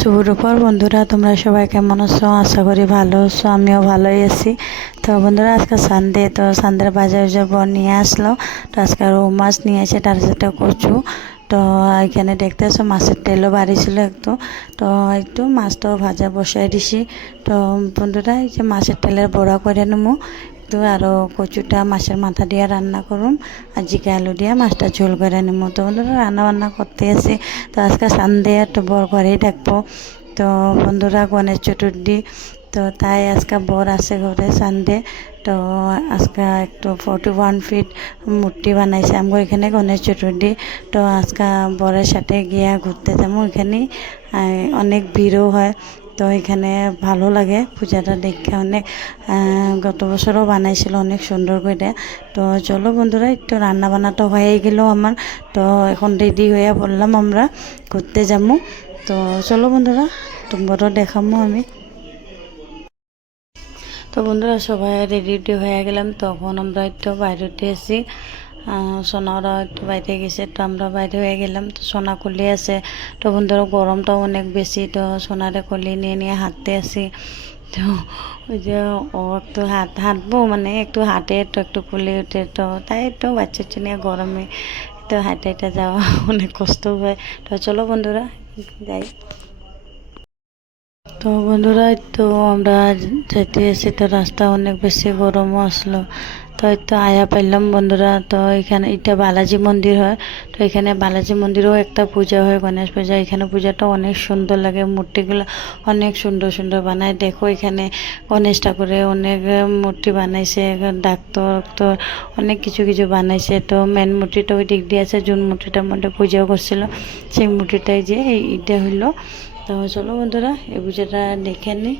শুভ দুপুর বন্ধুরা, তোমরা সবাই কেমন আছো? আশা করি ভালো আছো, আমিও ভালোই আছি। তো বন্ধুরা, আজকে সানডে, তো সানডের বাজার যাব নিয়ে আসলো। তো আজকে রৌ মাছ নিয়ে এসে তার সাথে কচু। তো এখানে দেখতেছো মাছের তেলও বাড়ি ছিল একটু। তো একটু মাছটাও ভাজা বসাই দিছি। তো বন্ধুরা, এই যে মাছের তেলের বড়া করে নেবো তো, আরও কচুটা মাছের মাথা দিয়ে রান্না করুম, আর জিকে আলু দিয়ে মাছটা ঝোল করে নেবো। তো বন্ধুরা, রান্না বান্না করতে আসি। তো আজকে সানডে একটু বর ঘরেই থাকবো। তো বন্ধুরা, গণেশ চতুর্থী, তো তাই আজকে বর আছে ঘরে সানডে। তো আজকে একটু 41 ফিট মূর্তি বানাইছে আমার এখানে গণেশ চতুর্থী। তো আজকে বরের সাথে গিয়া ঘুরতে যাবো। এখানে অনেক ভিড়ও হয়। তো এখানে ভালো লাগে পূজাটা দেখে অনেক। গত বছরও বানাইছিল অনেক সুন্দর করে। তো চলো বন্ধুরা, একটু রান্না বান্নাটা হয়ে গেল আমার। তো এখন রেডি হয়ে পড়লাম, আমরা ঘুরতে যাবো। তো চলো বন্ধুরা, তোমরাও দেখাবো আমি। তো বন্ধুরা, সবাই রেডি হয়ে গেলাম। তখন আমরা একটু বাইরেতে আসি, সোনারা একটু বাইরে গেছে, তো আমরা বাইরে হয়ে গেলাম। তো সোনা কুলি আছে। তো বন্ধুরা, গরমটাও অনেক বেশি। তো সোনারে কুলি নিয়ে নিয়ে হাঁটতে আসি। তো ওই যে ও একটু হাঁটবো, মানে একটু হাঁটে, তো একটু কুলি উঠে। তো তাই একটু বাচ্চা নিয়ে গরমে তো হাঁটে হাঁটে যাওয়া অনেক কষ্ট হয়। তো চলো বন্ধুরা, যাই। তো বন্ধুরা, তো আমরা যেতে এসে তো রাস্তা অনেক বেশি গরমও আসলো। তো এই তো আয়া পাইলাম বন্ধুরা। তো এখানে এটা বালাজি মন্দির হয়। তো এখানে বালাজি মন্দিরেও একটা পূজা হয়, গণেশ পূজা। এখানে পূজাটা অনেক সুন্দর লাগে, মূর্তিগুলো অনেক সুন্দর সুন্দর বানায়। দেখো এখানে গণেশ ঠাকুরের অনেক মূর্তি বানাইছে, ডাক্তার তো অনেক কিছু কিছু বানাইছে। তো মেন মূর্তিটা ওই দিক দিয়ে আছে, যোন মূর্তিটার মধ্যে পূজাও করছিল, সেই মূর্তিটাই যে এইটা হইলো। তো চলো বন্ধুরা, এই পূজাটা দেখে নিই।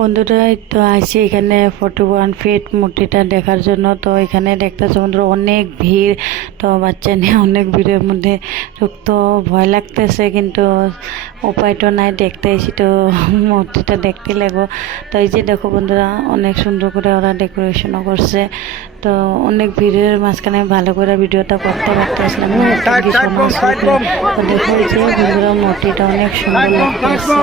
বন্ধুরা, তো আসি এখানে 41 ফিট মূর্তিটা দেখার জন্য। তো এখানে দেখতেছে বন্ধুরা অনেক ভিড়। তো বাচ্চা নিয়ে অনেক ভিড়ের মধ্যে তো ভয় লাগতেছে, কিন্তু উপায় তো নাই, দেখতে এসি তো মূর্তিটা দেখতে লাগবো। তো এই যে দেখো বন্ধুরা, অনেক সুন্দর করে ওরা ডেকোরেশনও করছে। তো অনেক ভিড়ের মাঝখানে ভালো করে ভিডিওটা করতে পারতেছিলাম না। তো দেখো এই যে বন্ধুরা, মূর্তিটা অনেক সুন্দর লাগতেছে।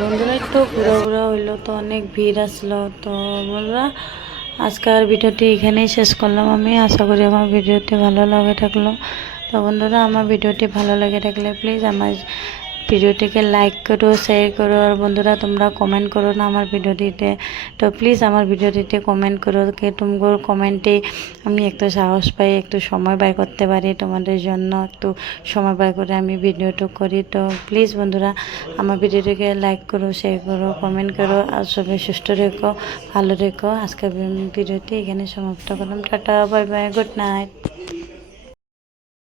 বন্ধুরা, তো ঘুরা হইলো, তো অনেক ভিড় আসলো। তো বন্ধুরা, আজকের ভিডিওটি এখানেই শেষ করলাম আমি। আশা করি আমার ভিডিওটি ভালো লাগে থাকলো। তো বন্ধুরা, আমার ভিডিওটি ভালো লাগে থাকলে প্লিজ আমার ভিডিওটিকে লাইক করো, শেয়ার করো। আর বন্ধুরা তোমরা কমেন্ট করো না আমার ভিডিওটিতে, তো প্লিজ আমার ভিডিওটিতে কমেন্ট করো, কে তোমার কমেন্টে আমি একটু সাহস পাই, একটু সময় ব্যয় করতে পারি তোমাদের জন্য, একটু সময় ব্যয় করে আমি ভিডিওটা করি। তো প্লিজ বন্ধুরা আমার ভিডিওটিকে লাইক করো, শেয়ার করো, কমেন্ট করো। আর সবাই সুস্থ রেখো, ভালো রেখো। আজকের ভিডিওটি এখানে সমাপ্ত করলাম। Tata, bye bye, good night.